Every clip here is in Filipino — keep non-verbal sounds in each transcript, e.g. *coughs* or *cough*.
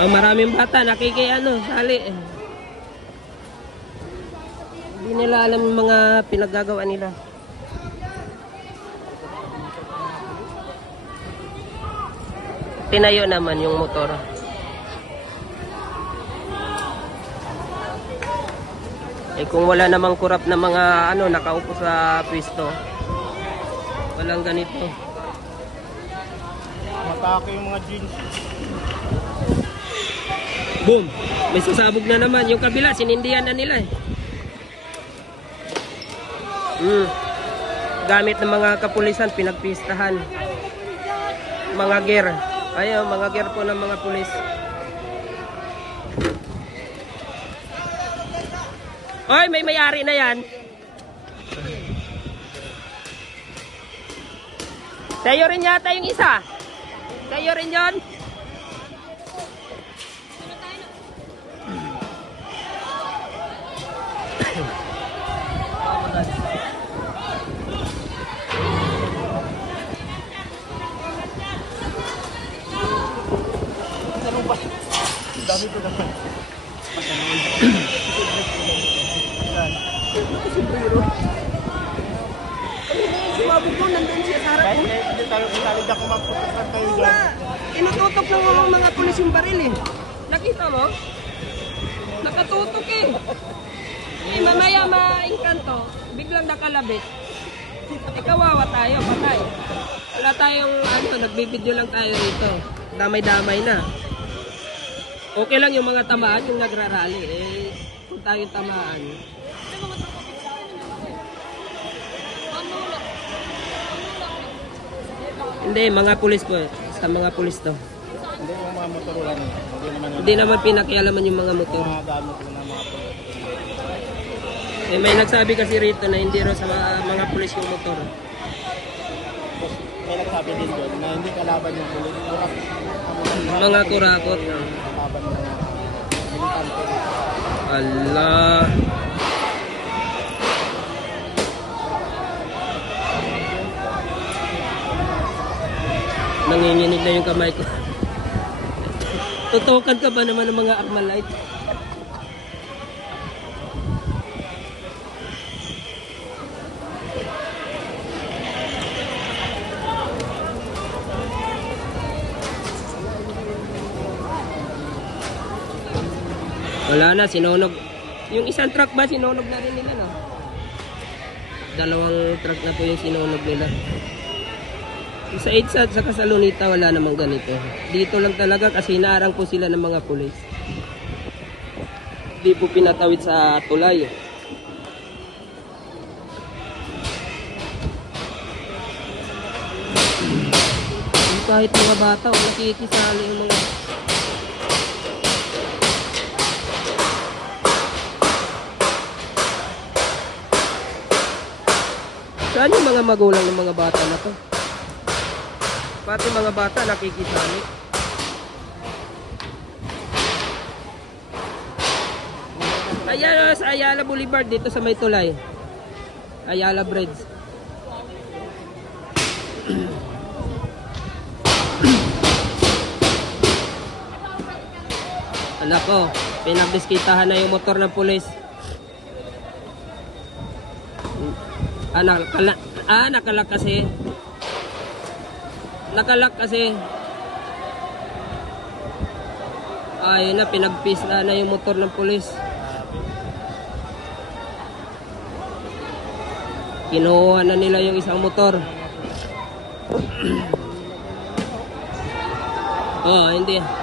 Oh, maraming bata nakiki ano, sali. Hindi nila alam yung mga pinaggagawa nila. Tinayo naman yung motor. Eh kung wala namang kurap na mga ano nakaupo sa pwesto, walang ganito. Matake yung mga jeans. Boom! May sasabog na naman. Yung kabila, sinindihan na nila eh. Mm. Gamit ng mga kapulisan, pinagpistahan. Mga gear. Ayaw, mga gear po ng mga pulis. Oy, may mayari na yan. Sa'yo rin yata yung isa. Sa'yo rin yon. Dami ko naman. Sumabog ko, nandun siya sa harap ko. kahit hindi ako mga, mga pulis yung baril eh. Nakita mo? Nakatutok eh. Eh, mamaya maingkanto, biglang nakalabit. Eh, kawawa tayo, patay. Wala tayong, ano, nagbibideo lang tayo rito. Damay-damay na. Okay lang yung mga tamaan, yung nagrarally. Eh, kung tayo tamaan. Hindi, mga pulis po. eh. Sa mga pulis to. Hindi yung mga motor lang. Hindi naman Hindi naman pinakialaman yung mga motor. mga gamit ko na mga pulis. Eh, may nagsabi kasi rito na hindi raw sa mga, mga pulis yung motor. May nagsabi din doon na hindi kalaban yung pulis. Kurap. Mga kurakot. Kalaban ng militante. Allah. Nanginginig na yung kamay ko. *laughs* Tutukan ka ba naman ng mga Armalite? Wala na, sinunog. Yung isang truck ba, sinunog na rin nila, no? Dalawang truck na po yung sinunog nila. Sa Idsat, sa Kasalunita, wala namang ganito. Dito lang talaga kasi inaarang po sila ng mga pulis. Di po pinatawid sa tulay. Kahit mga bata, nakikisali yung mga Saan yung mga magulang ng mga bata na to? Pati mga bata nakikisali. Ayan sa Ayala Boulevard dito sa may tulay. Ayala Bridge. *clears throat* Anak ko, pinagdiskitahan na yung motor ng pulis. Ah, nakala, ah, nakalak kasi. Nakalak kasi. Ayun na, pinagpista na yung motor ng pulis. Kinuha na nila yung isang motor. oh, *clears throat* hindi.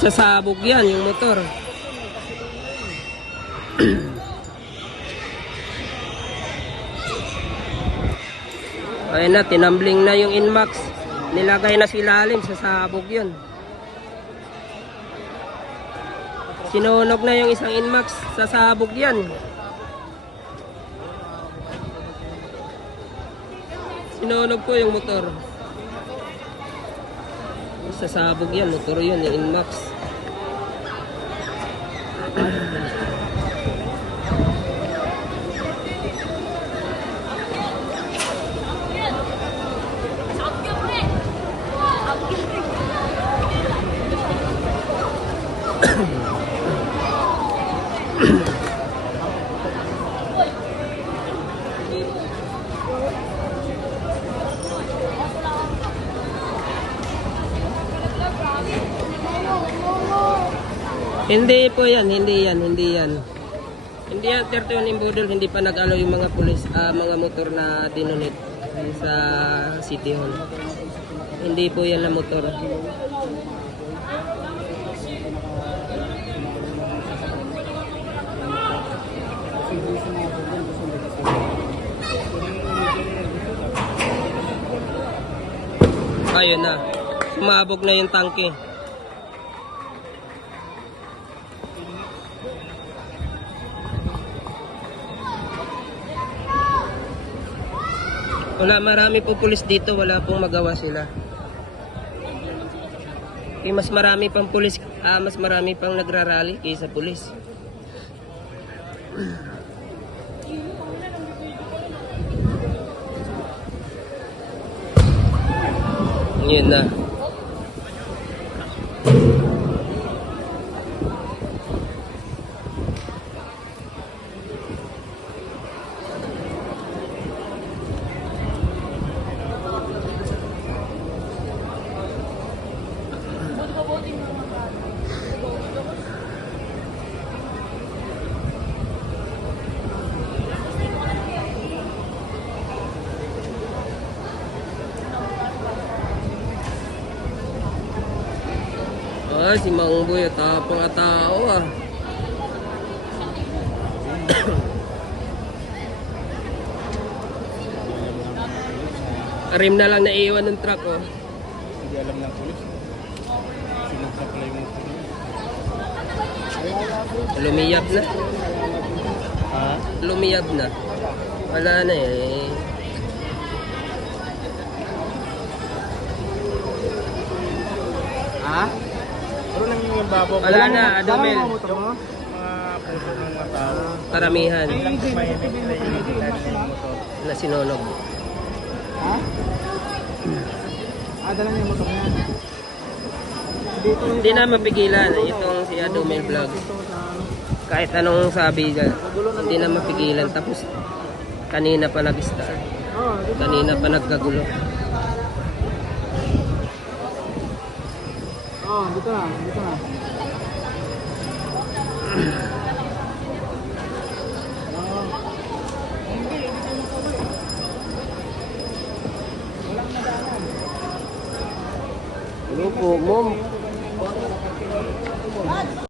Sasabog yan yung motor. *clears throat* Ayun na, tinambling na yung Inmax. Nilagay na sa ilalim, sasabog yun. Sinunog na yung isang Inmax, sasabog yan. Sinunog ko yung motor. Sasabog yan, motor yun, yung Inmax. Hindi po yan, hindi yan, hindi yan. Hindi yan 31 Imbudol, hindi pa nag-alo yung mga pulis, ah, mga motor na dinonate sa City Hall. Hindi po yan na motor. Ayun na. Sumabog na yung tangke. Wala, marami po pulis dito, wala pong magawa sila. Eh, mas marami pang pulis, ah, mas marami pang nagrarally kaysa pulis. Yun na. Ay, si Mang Boy, tapang at tao ah. *coughs* Rim na lang naiwan ng truck oh. Hindi alam ng pulis. Sinasaklay mo ito. Lumiyab na. Ha? Lumiyab na. Wala na eh. Babo. Wala na, Adomel. Yung mga puso ng mga tao. Karamihan na sinolog. Ha? Ah, dala niya yung motor niya. Hindi na mapigilan itong si Adomel Vlog. Kahit anong sabi dyan, hindi na mapigilan. Tapos kanina pa nag-start. Kanina pa nagkagulo. Oh, dito na, dito na. Ano po, mom?